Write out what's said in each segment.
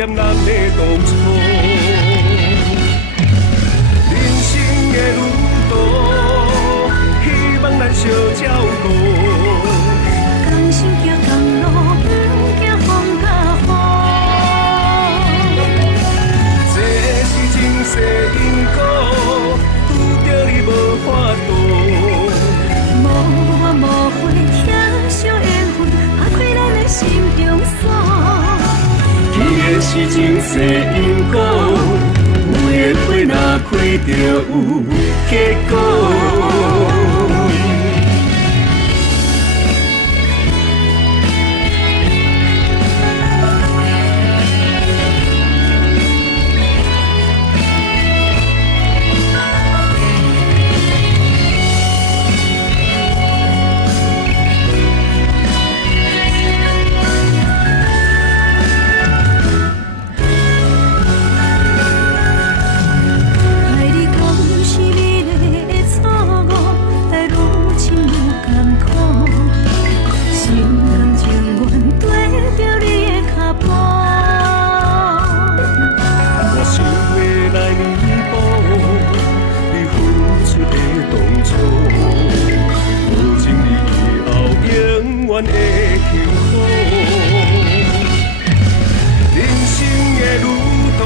念咱的当初。人生的路途，希望咱相照顾。同心行同路，不惊风甲雨。这是前世因果，拄着你无法度。无怨无悔，疼惜缘分，打开咱的心中锁。记的是前世因果，有缘花若开就有结果。会求好，人生的路途，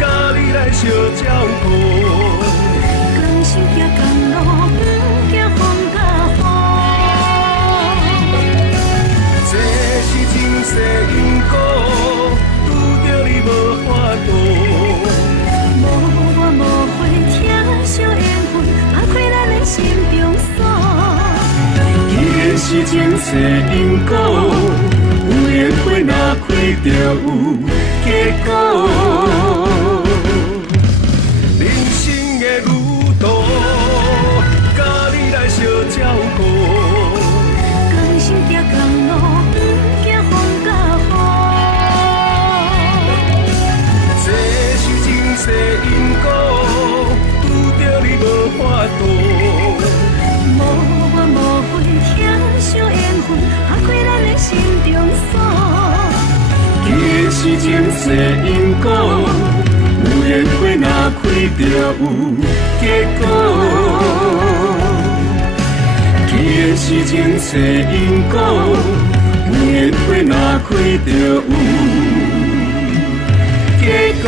甲你来相照顾。同心行同路，不惊风甲雨。这是前世因果，拄着你无法度。无怨无悔，疼惜缘分，打开咱的心中锁。是前世因果，有缘花若开就有结果。人生的路途，甲你来相照顾。同心行同路，不惊风甲雨。这是前世因果，拄着你无法度。无怨无悔，疼惜缘分，打开咱的心中锁。记的是前世因果，有缘花若开就有结果。记的是前世因果，有缘花若开就有结果。